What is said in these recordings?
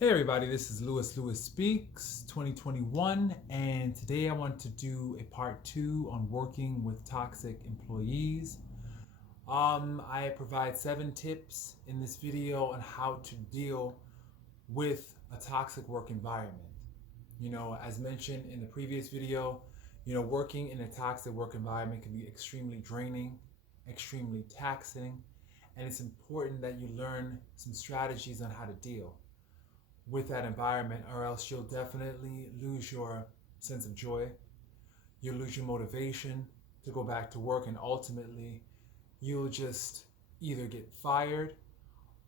Hey everybody, this is Lewis Speaks 2021, and today I want to do a part two on working with toxic employees. I provide 7 tips in this video on how to deal with a toxic work environment. As mentioned in the previous video, working in a toxic work environment can be extremely draining, extremely taxing, and it's important that you learn some strategies on how to deal with that environment, or else you'll definitely lose your sense of joy. You'll lose your motivation to go back to work, and ultimately, you'll just either get fired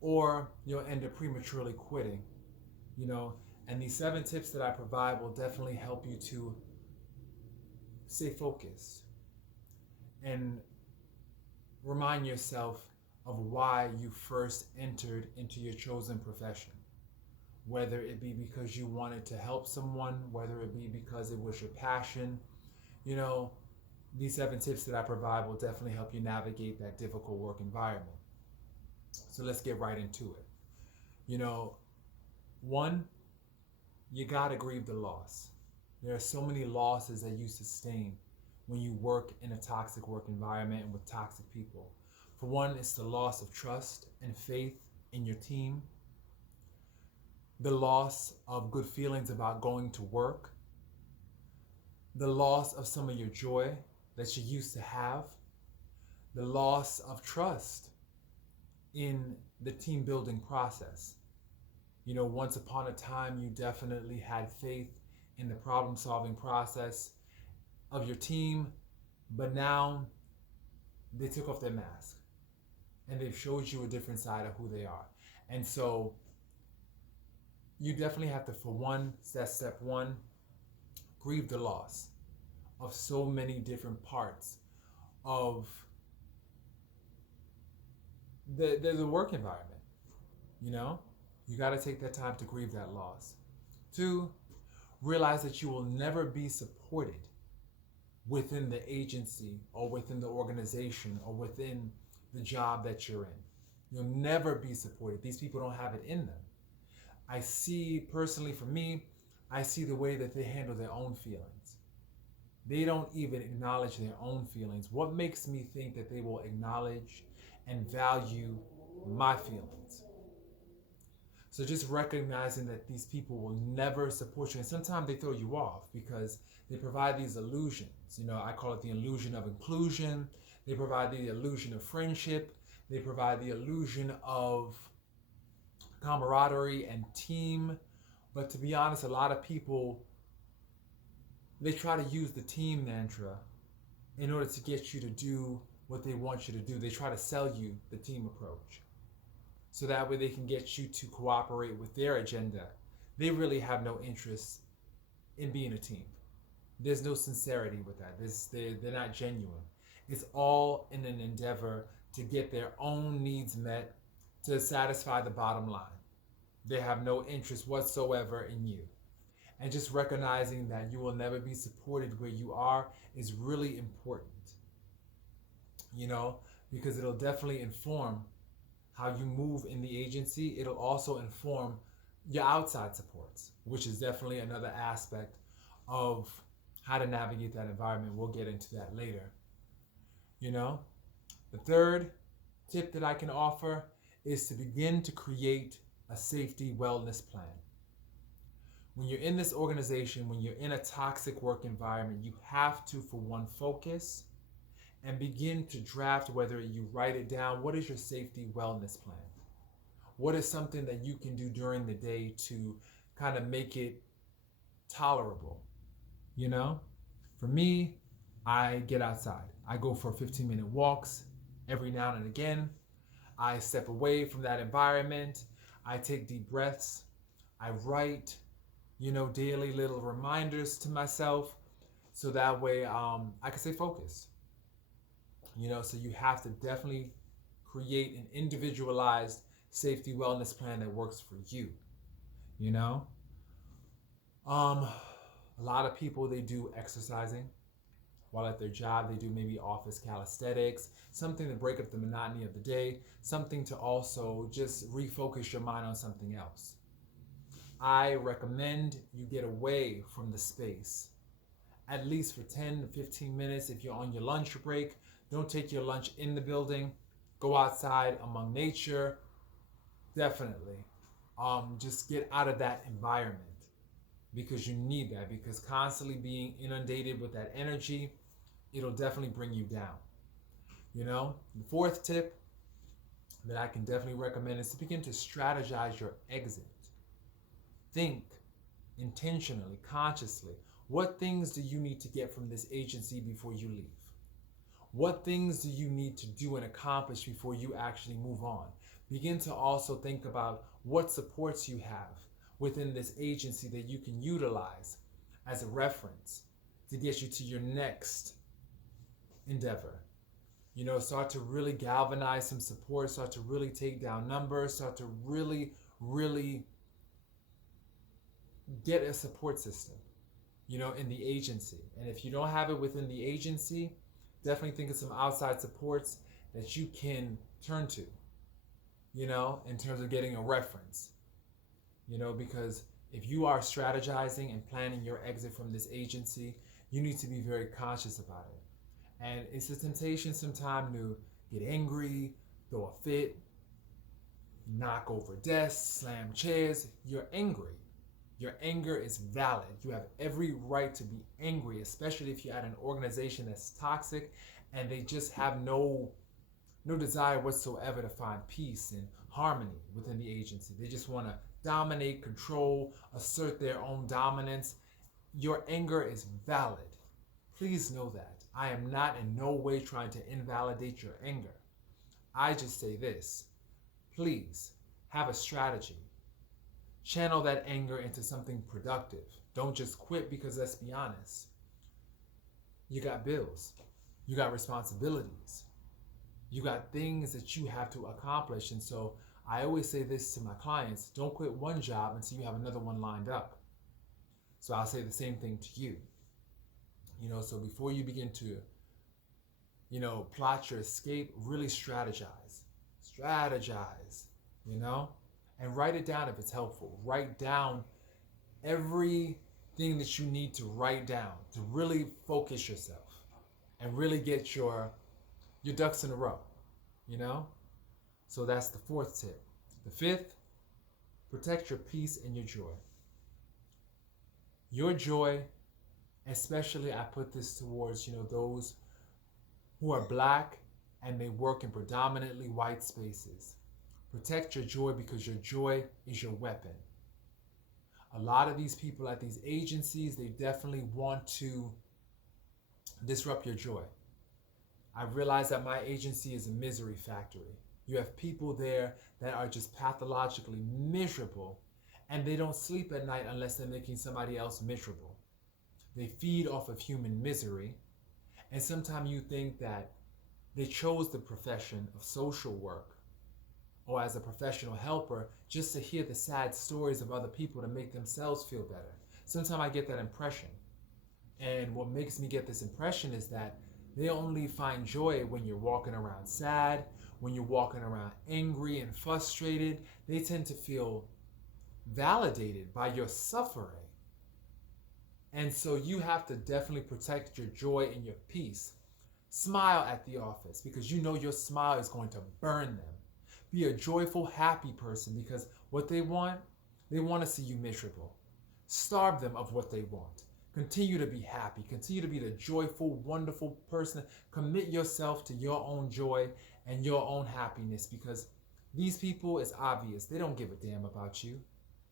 or you'll end up prematurely quitting. You know, and these 7 tips that I provide will definitely help you to stay focused and remind yourself of why you first entered into your chosen profession. Whether it be because you wanted to help someone, whether it be because it was your passion. You know, these 7 tips that I provide will definitely help you navigate that difficult work environment. So let's get right into it. One, you gotta grieve the loss. There are so many losses that you sustain when you work in a toxic work environment and with toxic people. For one, it's the loss of trust and faith in your team, the loss of good feelings about going to work, the loss of some of your joy that you used to have, the loss of trust in the team building process. Once upon a time, you definitely had faith in the problem solving process of your team, but now they took off their mask and they've showed you a different side of who they are. And so you definitely have to, for one, that's step one, grieve the loss of so many different parts of the work environment. You got to take that time to grieve that loss. 2, realize that you will never be supported within the agency or within the organization or within the job that you're in. You'll never be supported. These people don't have it in them. I see, personally for me, I see the way that they handle their own feelings. They don't even acknowledge their own feelings. What makes me think that they will acknowledge and value my feelings? So just recognizing that these people will never support you, and sometimes they throw you off because they provide these illusions. I call it the illusion of inclusion. They provide the illusion of friendship. They provide the illusion of camaraderie and team. But to be honest, a lot of people, they try to use the team mantra in order to get you to do what they want you to do. They try to sell you the team approach, so that way they can get you to cooperate with their agenda. They really have no interest in being a team. There's no sincerity with that. They're not genuine. It's all in an endeavor to get their own needs met, to satisfy the bottom line. They have no interest whatsoever in you. And just recognizing that you will never be supported where you are is really important, because it'll definitely inform how you move in the agency. It'll also inform your outside supports, which is definitely another aspect of how to navigate that environment. We'll get into that later. The third tip that I can offer is to begin to create a safety wellness plan. When you're in this organization, when you're in a toxic work environment, you have to, for one, focus and begin to draft, whether you write it down, what is your safety wellness plan? What is something that you can do during the day to kind of make it tolerable? For me, I get outside. I go for 15-minute walks every now and again. I step away from that environment. I take deep breaths. I write, daily little reminders to myself, so that way I can stay focused. So you have to definitely create an individualized safety wellness plan that works for you. A lot of people, they do exercising while at their job. They do maybe office calisthenics, something to break up the monotony of the day, something to also just refocus your mind on something else. I recommend you get away from the space at least for 10 to 15 minutes. If you're on your lunch break, don't take your lunch in the building. Go outside among nature. Definitely. Just get out of that environment because you need that, because constantly being inundated with that energy, it'll definitely bring you down. The fourth tip that I can definitely recommend is to begin to strategize your exit. Think intentionally, consciously. What things do you need to get from this agency before you leave? What things do you need to do and accomplish before you actually move on? Begin to also think about what supports you have within this agency that you can utilize as a reference to get you to your next endeavor. Start to really galvanize some support, start to really take down numbers, start to really, really get a support system, in the agency. And if you don't have it within the agency, definitely think of some outside supports that you can turn to, in terms of getting a reference, because if you are strategizing and planning your exit from this agency, you need to be very conscious about it. And it's a temptation sometimes to get angry, throw a fit, knock over desks, slam chairs. You're angry. Your anger is valid. You have every right to be angry, especially if you're at an organization that's toxic and they just have no desire whatsoever to find peace and harmony within the agency. They just want to dominate, control, assert their own dominance. Your anger is valid. Please know that. I am not in no way trying to invalidate your anger. I just say this. Please have a strategy. Channel that anger into something productive. Don't just quit, because let's be honest. You got bills. You got responsibilities. You got things that you have to accomplish. And so I always say this to my clients: don't quit one job until you have another one lined up. So I'll say the same thing to you. So before you begin to, plot your escape, really strategize, and write it down if it's helpful. Write down everything that you need to write down to really focus yourself and really get your ducks in a row, So that's the fourth tip. The fifth, protect your peace and your joy. Your joy, especially I put this towards, those who are Black and they work in predominantly white spaces. Protect your joy, because your joy is your weapon. A lot of these people at these agencies, they definitely want to disrupt your joy. I realize that my agency is a misery factory. You have people there that are just pathologically miserable, and they don't sleep at night unless they're making somebody else miserable. They feed off of human misery, and sometimes you think that they chose the profession of social work or as a professional helper just to hear the sad stories of other people to make themselves feel better. Sometimes I get that impression. And what makes me get this impression is that they only find joy when you're walking around sad, when you're walking around angry and frustrated. They tend to feel validated by your suffering. And so you have to definitely protect your joy and your peace. Smile at the office, because your smile is going to burn them. Be a joyful, happy person, because what they want to see you miserable. Starve them of what they want. Continue to be happy. Continue to be the joyful, wonderful person. Commit yourself to your own joy and your own happiness, because these people, it's obvious, they don't give a damn about you.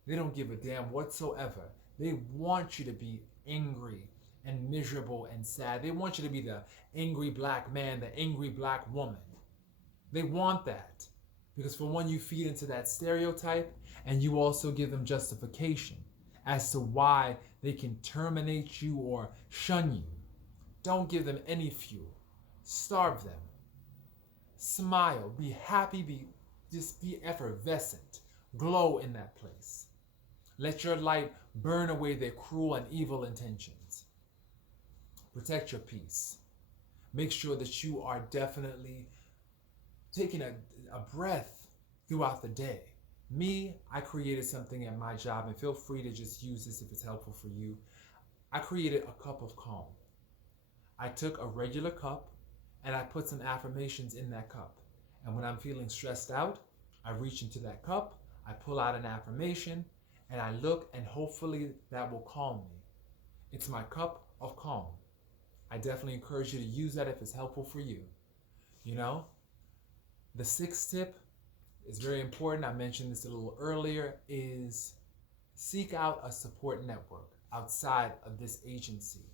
They don't give a damn whatsoever. They want you to be angry and miserable and sad. They want you to be the angry Black man, the angry Black woman. They want that. Because for one, you feed into that stereotype, and you also give them justification as to why they can terminate you or shun you. Don't give them any fuel. Starve them. Smile. Be happy. Just be effervescent. Glow in that place. Let your light burn away their cruel and evil intentions. Protect your peace. Make sure that you are definitely taking a breath throughout the day. Me, I created something at my job, and feel free to just use this if it's helpful for you. I created a cup of calm. I took a regular cup and I put some affirmations in that cup. And when I'm feeling stressed out, I reach into that cup, I pull out an affirmation, and I look, and hopefully that will calm me. It's my cup of calm. I definitely encourage you to use that if it's helpful for you. You know, the sixth tip is very important. I mentioned this a little earlier, is seek out a support network outside of this agency.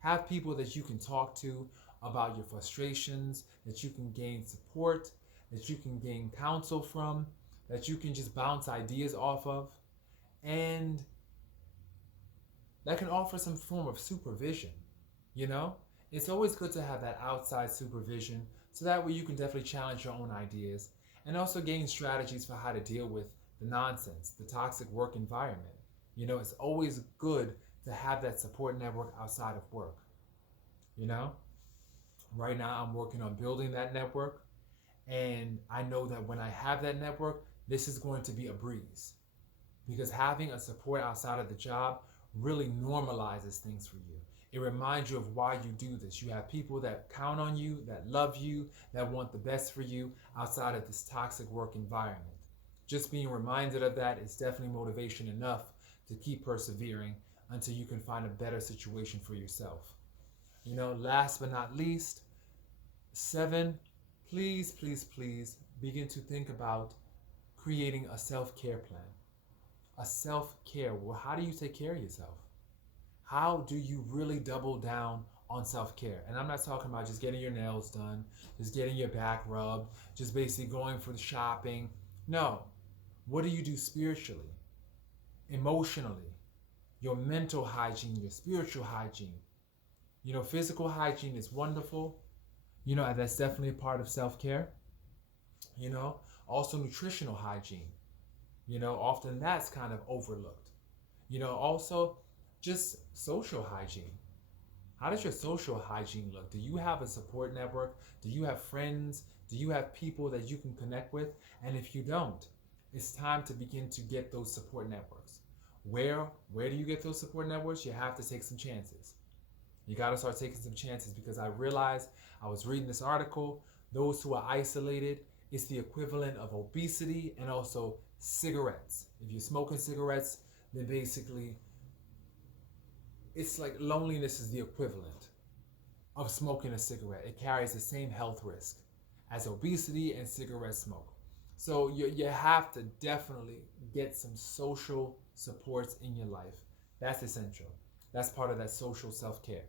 Have people that you can talk to about your frustrations, that you can gain support, that you can gain counsel from, that you can just bounce ideas off of, and that can offer some form of supervision. You know, it's always good to have that outside supervision so that way you can definitely challenge your own ideas and also gain strategies for how to deal with the nonsense, the toxic work environment. You know, it's always good to have that support network outside of work. You know, right now I'm working on building that network, and I know that when I have that network, this is going to be a breeze because having a support outside of the job really normalizes things for you. It reminds you of why you do this. You have people that count on you, that love you, that want the best for you outside of this toxic work environment. Just being reminded of that is definitely motivation enough to keep persevering until you can find a better situation for yourself. You know, last but not least, 7, please begin to think about creating a self-care plan. A self-care. Well, how do you take care of yourself? How do you really double down on self-care? And I'm not talking about just getting your nails done, just getting your back rubbed, just basically going for the shopping. No. What do you do spiritually, emotionally, your mental hygiene, your spiritual hygiene? You know, physical hygiene is wonderful. You know, that's definitely a part of self-care. You know, also nutritional hygiene. You know, often that's kind of overlooked. You know, also just social hygiene. How does your social hygiene look? Do you have a support network? Do you have friends? Do you have people that you can connect with? And if you don't, it's time to begin to get those support networks. Where do you get those support networks? You have to take some chances. You got to start taking some chances because I realized I was reading this article. Those who are isolated, it's the equivalent of obesity and also cigarettes. If you're smoking cigarettes, then basically it's like loneliness is the equivalent of smoking a cigarette. It carries the same health risk as obesity and cigarette smoke. So you have to definitely get some social supports in your life. That's essential. That's part of that social self-care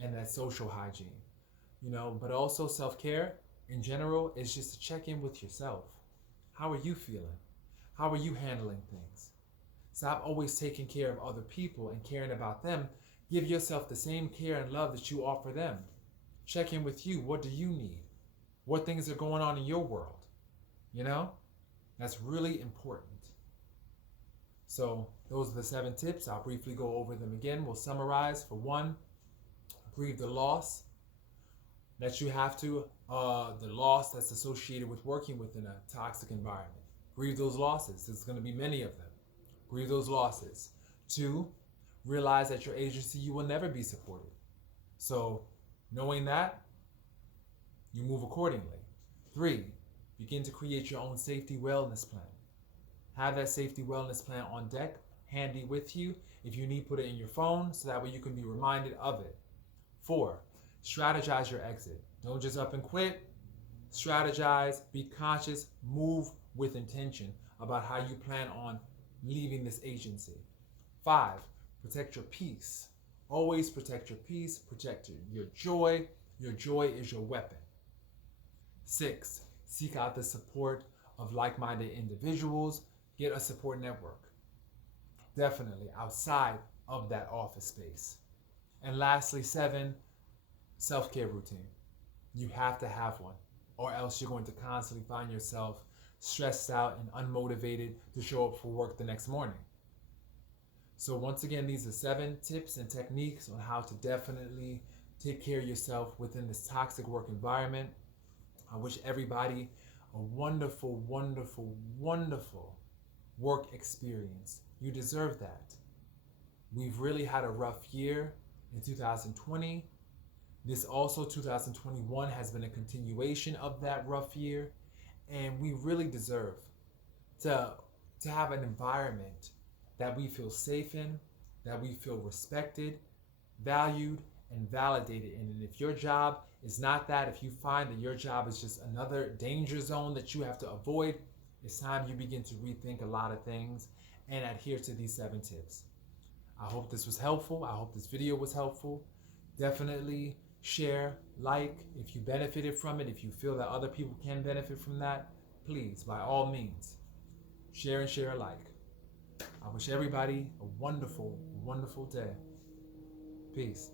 and that social hygiene. You know, but also self-care in general is just to check in with yourself. How are you feeling? How are you handling things? Stop always taking care of other people and caring about them. Give yourself the same care and love that you offer them. Check in with you. What do you need? What things are going on in your world? You know, that's really important. So those are the 7 tips. I'll briefly go over them again. We'll summarize. For 1, grieve the loss that you have to, the loss that's associated with working within a toxic environment. Grieve those losses. There's going to be many of them. Grieve those losses. 2, realize that your agency, you will never be supported. So knowing that, you move accordingly. 3, begin to create your own safety wellness plan. Have that safety wellness plan on deck, handy with you. If you need, put it in your phone so that way you can be reminded of it. 4, strategize your exit. Don't just up and quit. Strategize, be conscious, move with intention about how you plan on leaving this agency. 5, protect your peace. Always protect your peace, protect your joy. Your joy is your weapon. 6, seek out the support of like-minded individuals. Get a support network. Definitely outside of that office space. And lastly, 7, self-care routine. You have to have one, or else you're going to constantly find yourself stressed out and unmotivated to show up for work the next morning. So once again, these are 7 tips and techniques on how to definitely take care of yourself within this toxic work environment. I wish everybody a wonderful, wonderful, wonderful work experience. You deserve that. We've really had a rough year in 2020. This also 2021 has been a continuation of that rough year, and we really deserve to have an environment that we feel safe in, that we feel respected, valued, and validated in. And if your job is not that, if you find that your job is just another danger zone that you have to avoid, it's time you begin to rethink a lot of things and adhere to these 7 tips. I hope this was helpful. I hope this video was helpful. Definitely share, like, if you benefited from it. If you feel that other people can benefit from that, please, by all means, share and share alike. I wish everybody a wonderful, wonderful day. Peace.